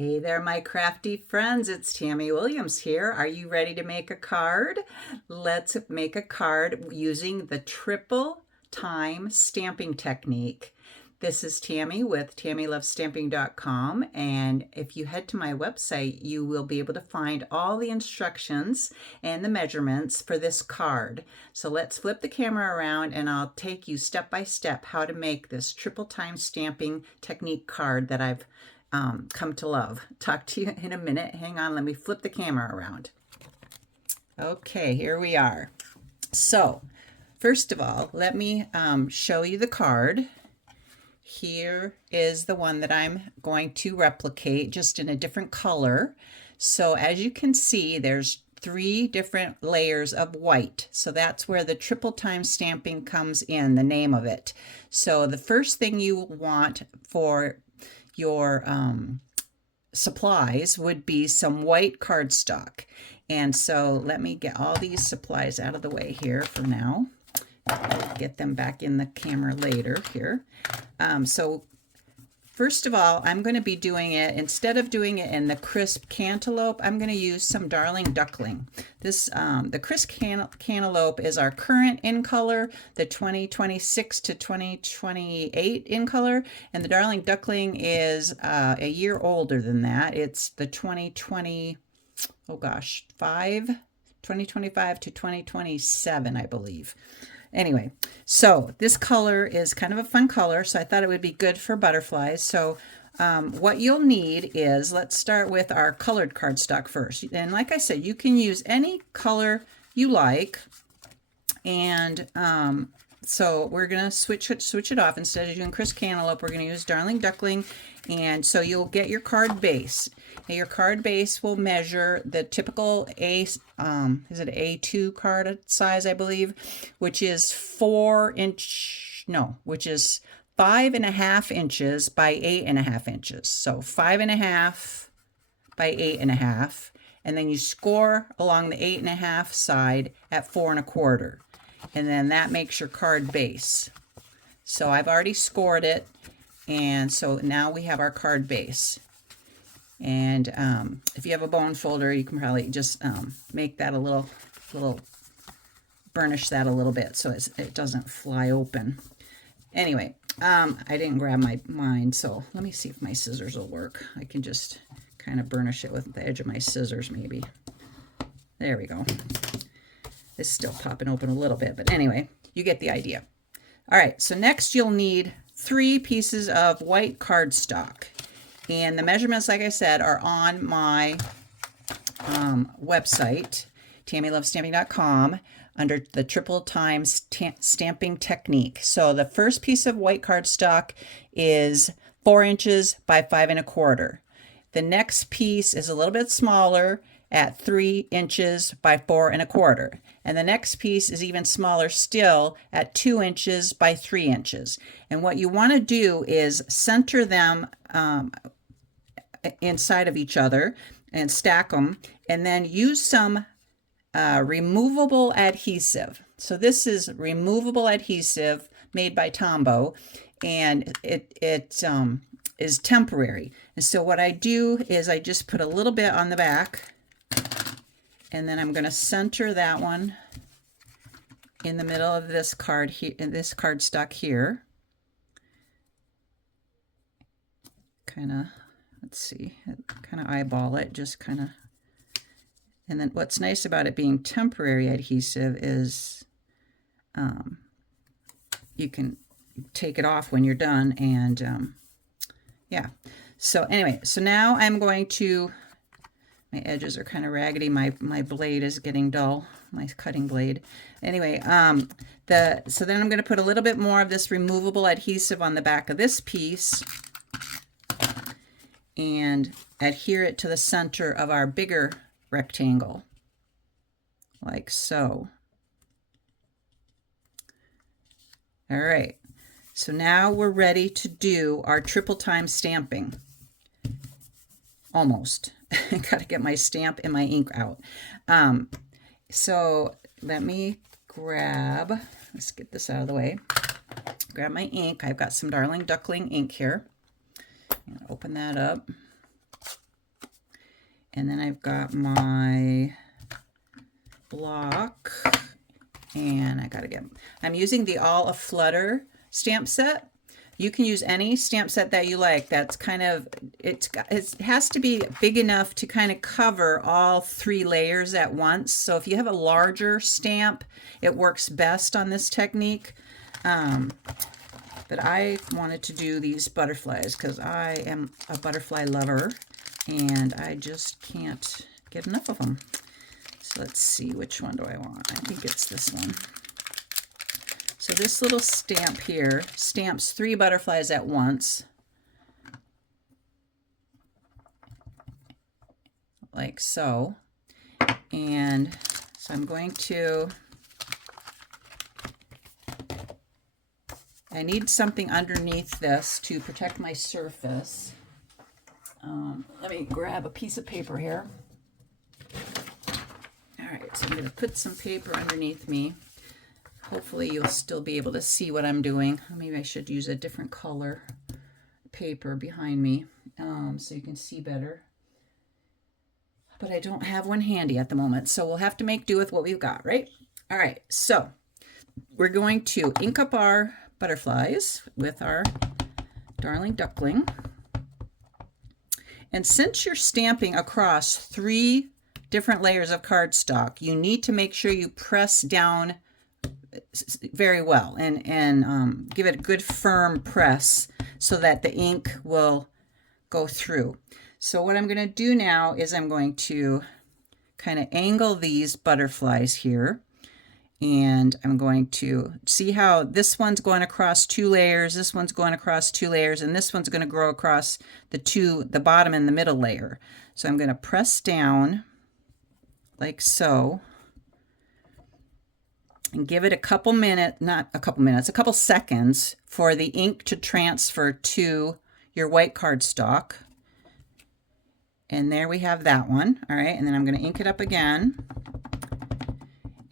Hey there, my crafty friends. It's Tammy Williams here. Are you ready to make a card? Let's make a card using the triple time stamping technique. This is Tammy with TammyLovesStamping.com, and if you head to my website, you will be able to find all the instructions and the measurements for this card. So let's flip the camera around and I'll take you step by step how to make this triple time stamping technique card that I've come to love. Talk to you in a minute. Hang on, let me flip the camera around. Okay, here we are. So first of all, let me show you the card. Here is the one that I'm going to replicate, just in a different color. So as you can see, there's 3 different layers of white. So that's where the triple time stamping comes in, the name of it. So the first thing you want for your supplies would be some white cardstock. And so let me get all these supplies out of the way here for now. I'll get them back in the camera later here. So first of all, I'm going to be doing it, instead of doing it in the crisp cantaloupe, I'm going to use some Darling Duckling. This, the crisp cantaloupe is our current in color, the 2026 to 2028 in color, and the Darling Duckling is a year older than that. It's the 2020, oh gosh, 2025 to 2027, I believe. Anyway, so this color is kind of a fun color, so I thought it would be good for butterflies. So what you'll need is, let's start with our colored cardstock first. And like I said, you can use any color you like. And so we're going to switch it off. Instead of doing crisp cantaloupe, we're going to use Darling Duckling. And so you'll get your card base. Now your card base will measure the typical is it A2 card size, I believe, which is 5.5 inches by 8.5 inches. So 5.5 by 8.5, and then you score along the 8.5 side at 4.25, and then that makes your card base. So I've already scored it, and so now we have our card base. And if you have a bone folder, you can probably just make that a little burnish that a little bit so it doesn't fly open. Anyway, I didn't grab mine, so let me see if my scissors will work. I can just kind of burnish it with the edge of my scissors, maybe. There we go. It's still popping open a little bit, but anyway, you get the idea. All right, so next you'll need 3 pieces of white cardstock. And the measurements, like I said, are on my website, TammyLovesStamping.com, under the triple time stamping technique. So the first piece of white cardstock is 4 inches by 5.25. The next piece is a little bit smaller at 3 inches by 4.25. And the next piece is even smaller still at 2 inches by 3 inches. And what you want to do is center them inside of each other and stack them, and then use some removable adhesive. So this is removable adhesive made by Tombow, and it is temporary. And so what I do is I just put a little bit on the back, and then I'm going to center that one in the middle of this card here, in this cardstock here. Kind of, let's see, kind of eyeball it, just kind of. And then what's nice about it being temporary adhesive is you can take it off when you're done, and yeah. So anyway, so now I'm going to, my edges are kind of raggedy, my blade is getting dull, my cutting blade. Anyway, so then I'm going to put a little bit more of this removable adhesive on the back of this piece and adhere it to the center of our bigger rectangle, like so. All right, so now we're ready to do our triple time stamping. Almost. I gotta get my stamp and my ink out. So let me grab, let's get this out of the way. Grab my ink. I've got some Darling Duckling ink here. Open that up. And then I've got my block, and I'm using the All Aflutter stamp set. You can use any stamp set that you like. That's kind of, it has to be big enough to kind of cover all 3 layers at once. So if you have a larger stamp, it works best on this technique. But I wanted to do these butterflies because I am a butterfly lover and I just can't get enough of them. So let's see, which one do I want? I think it's this one. So this little stamp here stamps 3 butterflies at once, like so. And so I'm going to, I need something underneath this to protect my surface. Let me grab a piece of paper here. All right, so I'm going to put some paper underneath me. Hopefully you'll still be able to see what I'm doing. Maybe I should use a different color paper behind me so you can see better. But I don't have one handy at the moment, so we'll have to make do with what we've got, right? All right, so we're going to ink up our butterflies with our darling duckling. And since you're stamping across 3 different layers of cardstock, you need to make sure you press down very well and give it a good firm press so that the ink will go through. So what I'm going to do now is I'm going to kind of angle these butterflies here, and I'm going to see how this one's going across 2 layers, this one's going across 2 layers, and this one's going to go across the bottom and the middle layer. So I'm going to press down like so and give it a couple seconds for the ink to transfer to your white cardstock. And there we have that one. All right, and then I'm going to ink it up again.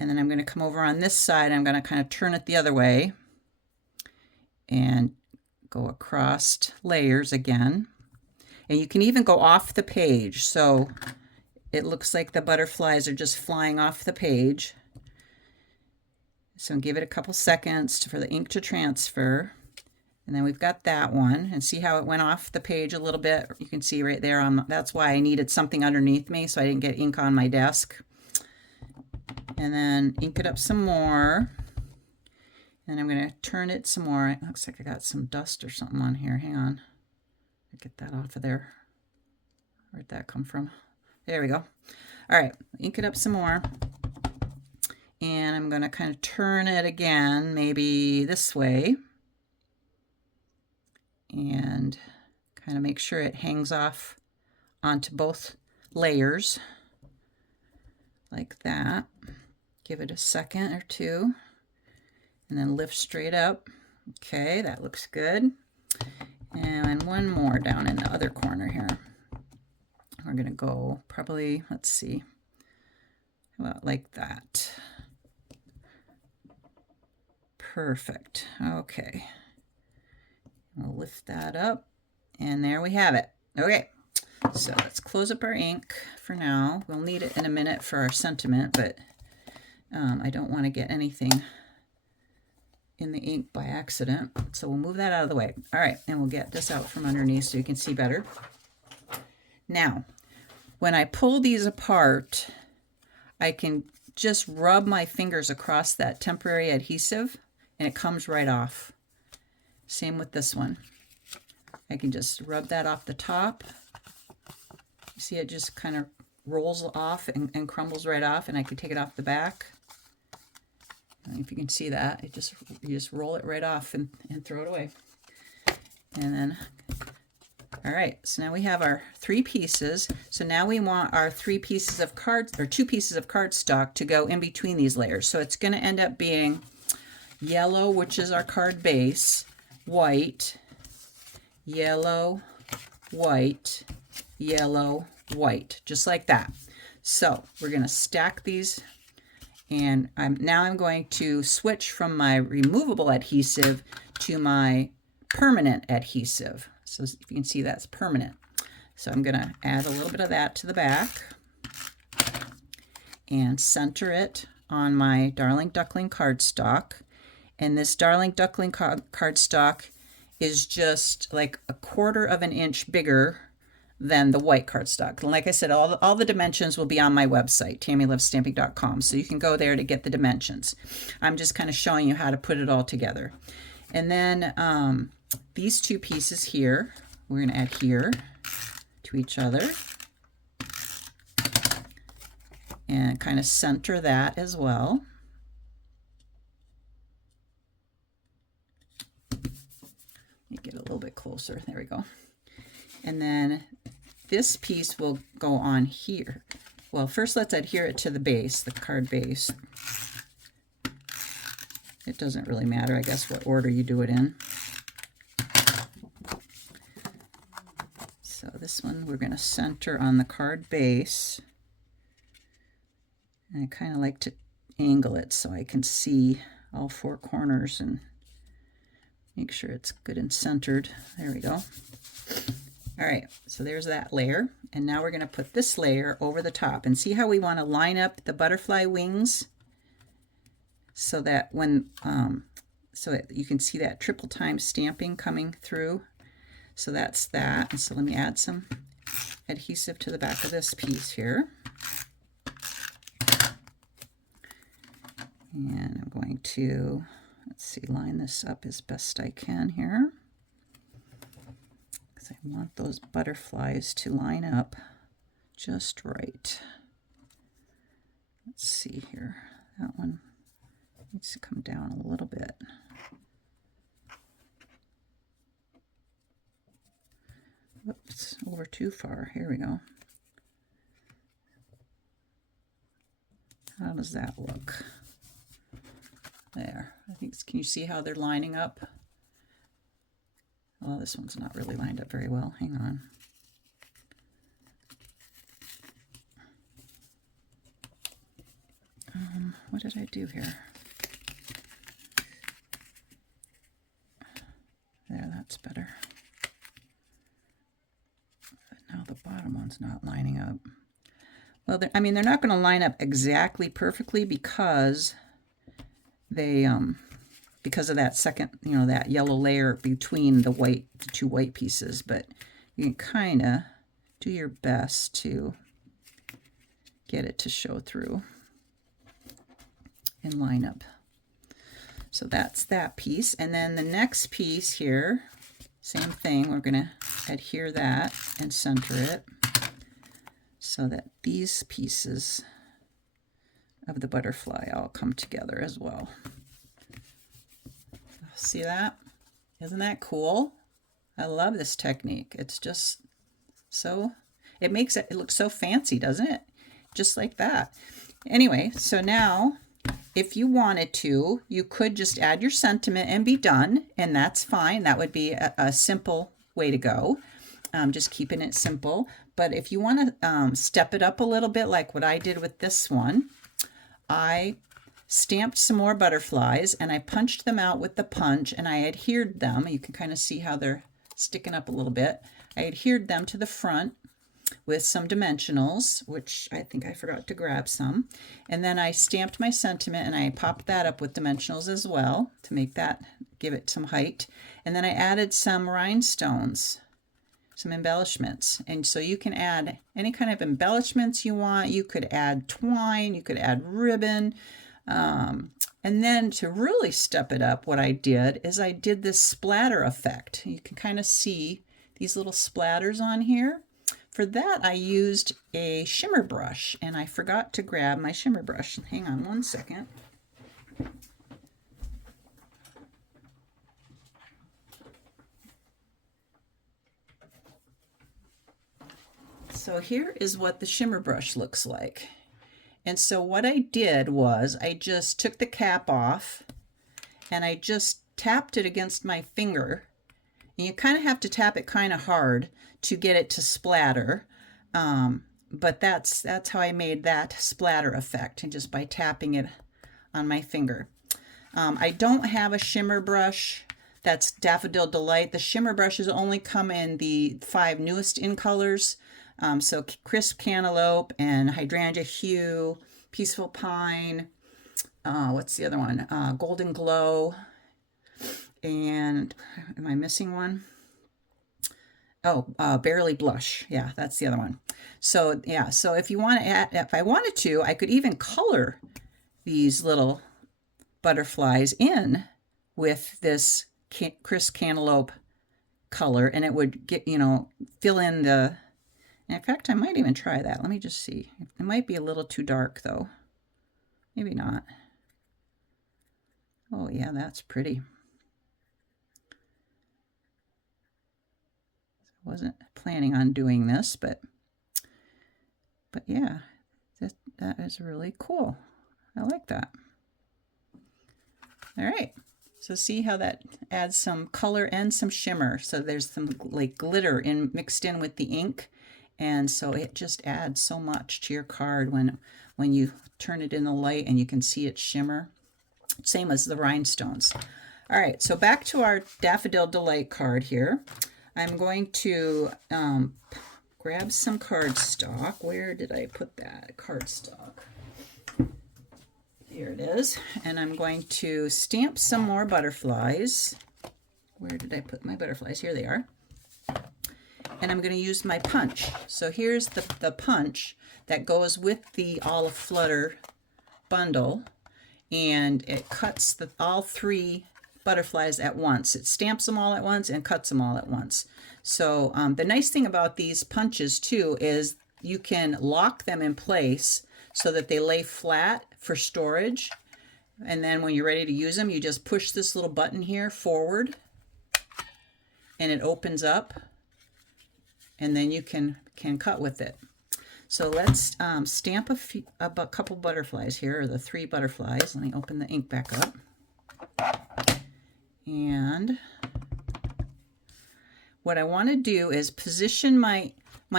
And then I'm going to come over on this side. I'm going to kind of turn it the other way and go across layers again. And you can even go off the page. So it looks like the butterflies are just flying off the page. So give it a couple seconds for the ink to transfer. And then we've got that one, and see how it went off the page a little bit. You can see right there, that's why I needed something underneath me so I didn't get ink on my desk. And then ink it up some more. And I'm going to turn it some more. It looks like I got some dust or something on here. Hang on. Get that off of there. Where'd that come from? There we go. All right, ink it up some more. And I'm going to kind of turn it again, maybe this way. And kind of make sure it hangs off onto both layers like that. Give it a second or two and then lift straight up. Okay, that looks good. And one more down in the other corner here. We're going to go probably, let's see, about like that. Perfect. Okay. We'll lift that up, and there we have it. Okay, so let's close up our ink for now. We'll need it in a minute for our sentiment, but I don't want to get anything in the ink by accident. So we'll move that out of the way. All right, and we'll get this out from underneath so you can see better. Now, when I pull these apart, I can just rub my fingers across that temporary adhesive, and it comes right off. Same with this one. I can just rub that off the top. You see it just kind of rolls off and crumbles right off, and I can take it off the back. I don't know if you can see that. You just roll it right off and throw it away. And then, all right, so now we have our 3 pieces. So now we want our 2 pieces of cardstock to go in between these layers. So it's going to end up being yellow, which is our card base, white, yellow, white, yellow, white, just like that. So we're going to stack these, and now I'm going to switch from my removable adhesive to my permanent adhesive. So you can see that's permanent. So I'm going to add a little bit of that to the back and center it on my Darling Duckling cardstock. And this Darling Duckling cardstock is just like 1/4 of an inch bigger than the white cardstock. And like I said, all the dimensions will be on my website, tammylovesstamping.com, so you can go there to get the dimensions. I'm just kind of showing you how to put it all together. And then these two pieces here, we're going to adhere to each other and kind of center that as well. Let me get a little bit closer. There we go. And then this piece will go on here. Well, first let's adhere it to the base, the card base. It doesn't really matter, I guess, what order you do it in. So this one we're going to center on the card base. And I kind of like to angle it so I can see all 4 corners and make sure it's good and centered. There we go. All right, so there's that layer. And now we're going to put this layer over the top. And see how we want to line up the butterfly wings so that when, you can see that triple time stamping coming through. So that's that. And so let me add some adhesive to the back of this piece here. And I'm going to, let's see, line this up as best I can here. Because I want those butterflies to line up just right. Let's see here. That one needs to come down a little bit. Whoops, over too far. Here we go. How does that look? There. I think, can you see how they're lining up? Oh, this one's not really lined up very well. Hang on. What did I do here? There, that's better. But now the bottom one's not lining up. Well, I mean, they're not going to line up exactly perfectly because they, because of that second, that yellow layer between the two white pieces, but you can kind of do your best to get it to show through and line up. So that's that piece. And then the next piece here, same thing, we're going to adhere that and center it so that these pieces of the butterfly all come together as well. See that? Isn't that cool? I love this technique. It's just so, it makes it look so fancy, doesn't it? Just like that. Anyway, so now if you wanted to, you could just add your sentiment and be done, and that's fine. That would be a simple way to go. Just keeping it simple. But if you want to step it up a little bit, like what I did with this one, I stamped some more butterflies and I punched them out with the punch and I adhered them. You can kind of see how they're sticking up a little bit. I adhered them to the front with some dimensionals, which I think I forgot to grab some. And then I stamped my sentiment and I popped that up with dimensionals as well to make that, give it some height. And then I added some rhinestones, some embellishments. And so you can add any kind of embellishments you want. You could add twine, you could add ribbon. And then to really step it up, what I did is I did this splatter effect. You can kind of see these little splatters on here. For that, I used a shimmer brush, and I forgot to grab my shimmer brush. Hang on one second. So here is what the shimmer brush looks like. And so what I did was I just took the cap off and I just tapped it against my finger. And you kind of have to tap it kind of hard to get it to splatter. But that's how I made that splatter effect, and just by tapping it on my finger. I don't have a shimmer brush That's Daffodil Delight. The shimmer brushes only come in the 5 newest in colors. So Crisp Cantaloupe and Hydrangea Hue, Peaceful Pine, what's the other one? Golden Glow, and am I missing one? Oh, Barely Blush. Yeah, that's the other one. So yeah, so if you want to add, if I wanted to, I could even color these little butterflies in with this Crisp Cantaloupe color, and it would get, fill in the, in fact, I might even try that. Let me just see. It might be a little too dark though. Maybe not. Oh yeah, that's pretty. I wasn't planning on doing this, but yeah, that is really cool. I like that. All right. So see how that adds some color and some shimmer. So there's some like glitter mixed in with the ink. And so it just adds so much to your card when you turn it in the light and you can see it shimmer. Same as the rhinestones. All right, so back to our Daffodil Delight card here. I'm going to grab some cardstock. Where did I put that? Cardstock. Here it is. And I'm going to stamp some more butterflies. Where did I put my butterflies? Here they are. And I'm going to use my punch. So here's the punch that goes with the Olive Flutter bundle. And it cuts all 3 butterflies at once. It stamps them all at once and cuts them all at once. So the nice thing about these punches too is you can lock them in place so that they lay flat for storage. And then when you're ready to use them, you just push this little button here forward and it opens up, and then you can cut with it. So let's stamp a couple butterflies here, or the 3 butterflies. Let me open the ink back up. And what I want to do is position my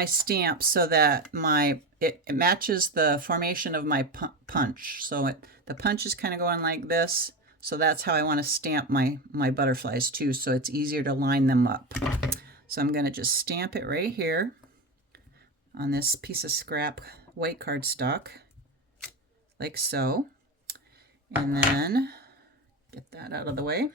stamp so that it matches the formation of my punch. So the punch is kind of going like this. So that's how I want to stamp my butterflies too, so it's easier to line them up. So I'm going to just stamp it right here on this piece of scrap white cardstock, like so. And then get that out of the way.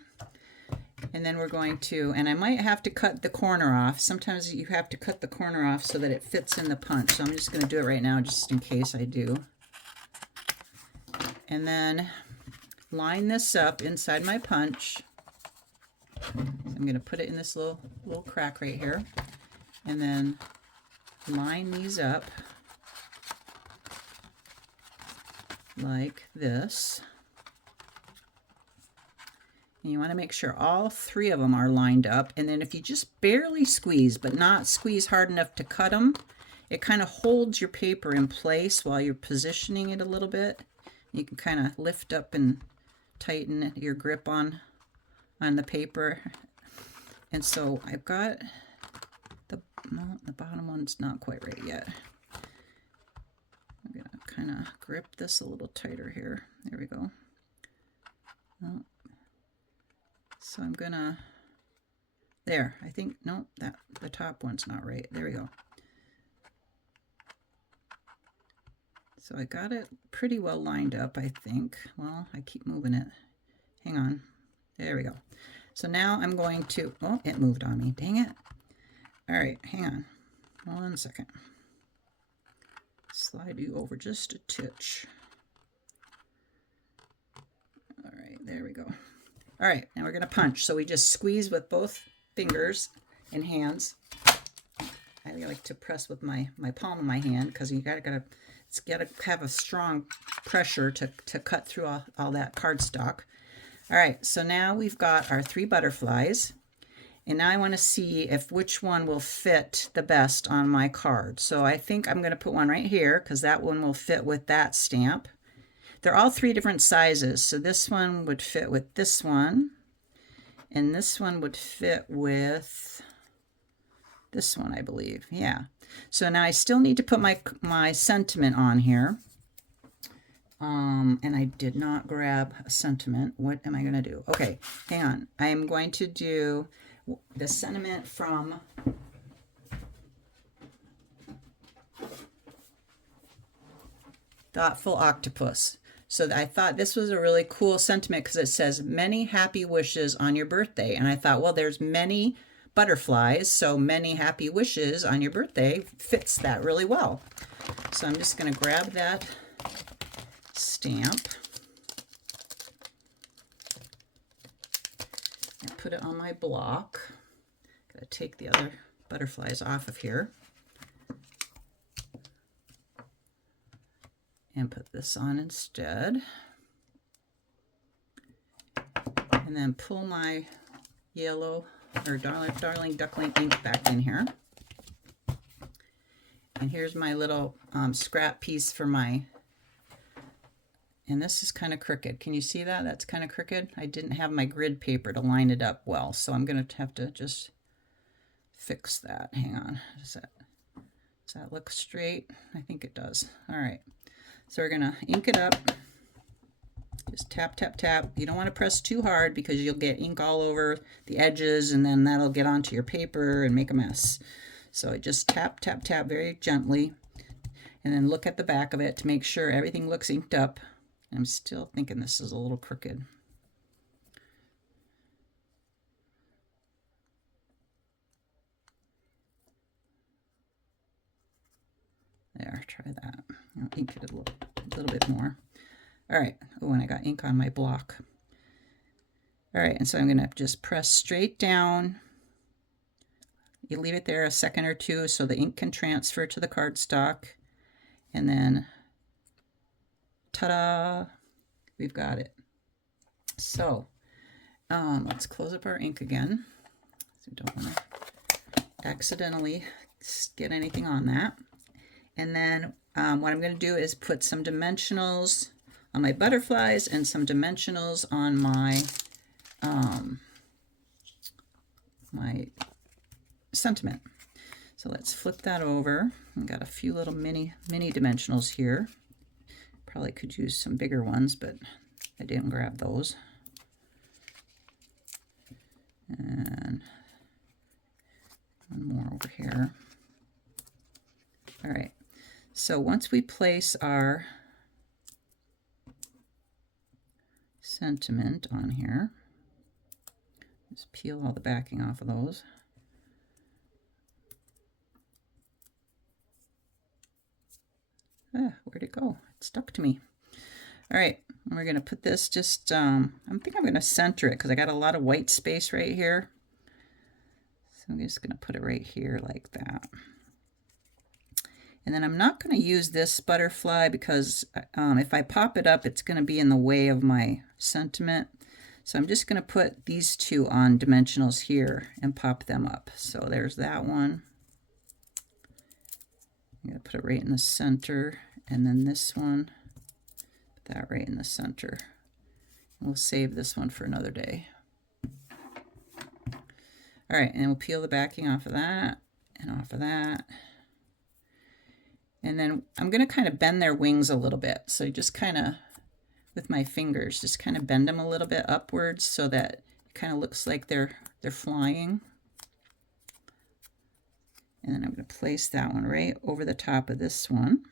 And then we're going to, and I might have to cut the corner off. Sometimes you have to cut the corner off so that it fits in the punch. So I'm just going to do it right now just in case I do. And then line this up inside my punch. I'm going to put it in this little crack right here. And then line these up like this. And you want to make sure all 3 of them are lined up. And then if you just barely squeeze, but not squeeze hard enough to cut them, it kind of holds your paper in place while you're positioning it a little bit. You can kind of lift up and tighten your grip on the paper. And so I've got the bottom one's not quite right yet. I'm going to kind of grip this a little tighter here. There we go. Oh. So I'm gonna, there, I think, no, the top one's not right. There we go. So I got it pretty well lined up, I think. Well, I keep moving it. Hang on. There we go. So now I'm going to, oh, it moved on me. Dang it. All right, hang on. 1 second. Slide you over just a titch. All right, there we go. All right, now we're going to punch. So we just squeeze with both fingers and hands. I like to press with my palm of my hand because it's got to have a strong pressure to cut through all that cardstock. All right, so now we've got our 3 butterflies. And now I want to see which one will fit the best on my card. So I think I'm going to put one right here because that one will fit with that stamp. They're all 3 different sizes. So this one would fit with this one. And this one would fit with this one, I believe. Yeah. So now I still need to put my sentiment on here. And I did not grab a sentiment. What am I going to do? Okay, hang on. I am going to do the sentiment from Thoughtful Octopus. So I thought this was a really cool sentiment because it says many happy wishes on your birthday. And I thought, well, there's many butterflies, so many happy wishes on your birthday fits that really well. So I'm just going to grab that stamp and put it on my block. Gotta take the other butterflies off of here and put this on instead, and then pull my yellow or darling duckling ink back in here. And here's my little scrap piece for my, and this is kind of crooked. Can you see that? That's kind of crooked. I didn't have my grid paper to line it up well, so I'm going to have to just fix that. Hang on. Does that look straight? I think it does. All right. So we're going to ink it up. Just tap, tap, tap. You don't want to press too hard because you'll get ink all over the edges, and then that'll get onto your paper and make a mess. So just tap, tap, tap very gently, and then look at the back of it to make sure everything looks inked up. I'm still thinking this is a little crooked. There, try that. I'll ink it a little bit more. All right. Oh, and I got ink on my block. All right, and so I'm going to just press straight down. You leave it there a second or two so the ink can transfer to the cardstock. And then, ta-da, we've got it. So let's close up our ink again. So we don't want to accidentally get anything on that. And then what I'm going to do is put some dimensionals on my butterflies and some dimensionals on my my sentiment. So let's flip that over. I've got a few little mini dimensionals here. Probably could use some bigger ones, but I didn't grab those. And one more over here. All right. So once we place our sentiment on here, just peel all the backing off of those. Where'd it go? It stuck to me. All right, and we're going to put this just, I think I'm going to center it because I got a lot of white space right here. So I'm just going to put it right here like that. And then I'm not going to use this butterfly because if I pop it up, it's going to be in the way of my sentiment. So I'm just going to put these two on dimensionals here and pop them up. So there's that one. I'm going to put it right in the center, and then this one, put that right in the center. And we'll save this one for another day. All right, and we'll peel the backing off of that and off of that. And then I'm going to kind of bend their wings a little bit. So just kind of, with my fingers, just kind of bend them a little bit upwards so that it kind of looks like they're flying. And then I'm going to place that one right over the top of this one.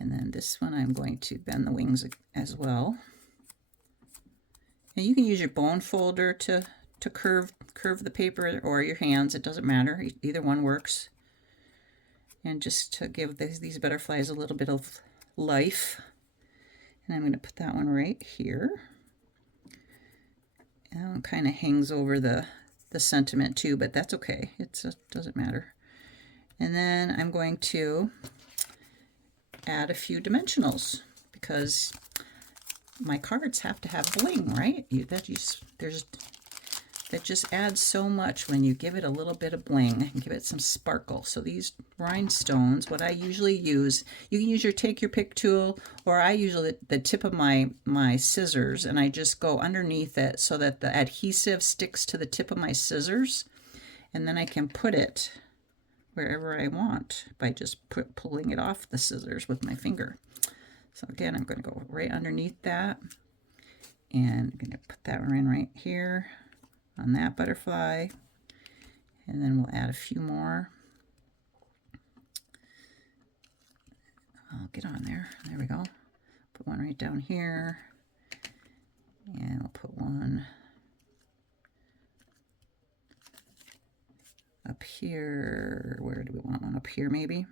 And then this one I'm going to bend the wings as well. And you can use your bone folder to curve the paper, or your hands, it doesn't matter, either one works. And just to give these butterflies a little bit of life. And I'm going to put that one right here. And that one kind of hangs over the sentiment too, but that's okay, it doesn't matter. And then I'm going to add a few dimensionals because my cards have to have bling, right? That just adds so much when you give it a little bit of bling and give it some sparkle. So these rhinestones, what I usually use, you can use your take your pick tool, or I usually the tip of my scissors, and I just go underneath it so that the adhesive sticks to the tip of my scissors, and then I can put it wherever I want by just pulling it off the scissors with my finger. So again, I'm going to go right underneath that, and I'm going to put that one right here on that butterfly, and then we'll add a few more. I'll get on there. There we go. Put one right down here, and we'll put one up here. Where do we want one? Up here maybe.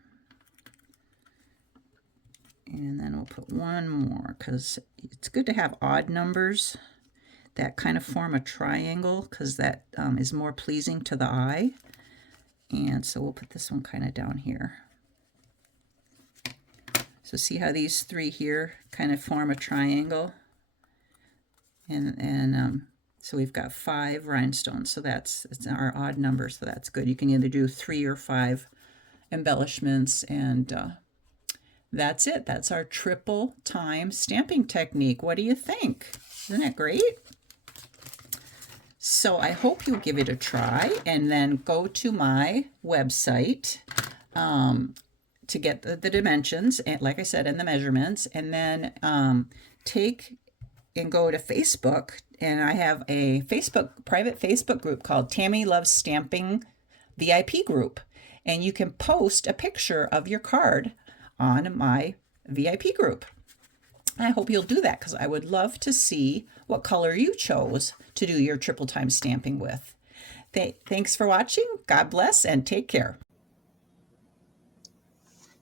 And then we'll put one more, because it's good to have odd numbers that kind of form a triangle, because that is more pleasing to the eye. And so we'll put this one kind of down here. So see how these three here kind of form a triangle? And so we've got 5 rhinestones, so it's our odd number, so that's good. You can either do 3 or 5 embellishments, and that's it. That's our triple time stamping technique. What do you think? Isn't it great? So I hope you give it a try, and then go to my website to get the dimensions, and like I said, and the measurements, and then take and go to Facebook, and I have a private Facebook group called Tammy Loves Stamping VIP group, and you can post a picture of your card on my VIP group. I hope you'll do that, because I would love to see what color you chose to do your triple time stamping with. Thanks for watching. God bless, and take care.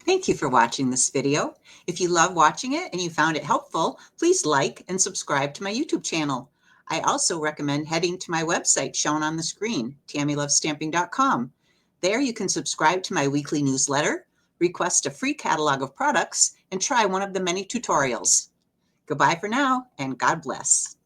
Thank you for watching this video. If you love watching it and you found it helpful, please like and subscribe to my YouTube channel. I also recommend heading to my website shown on the screen, TammyLovesStamping.com. There you can subscribe to my weekly newsletter, request a free catalog of products, and try one of the many tutorials. Goodbye for now, and God bless.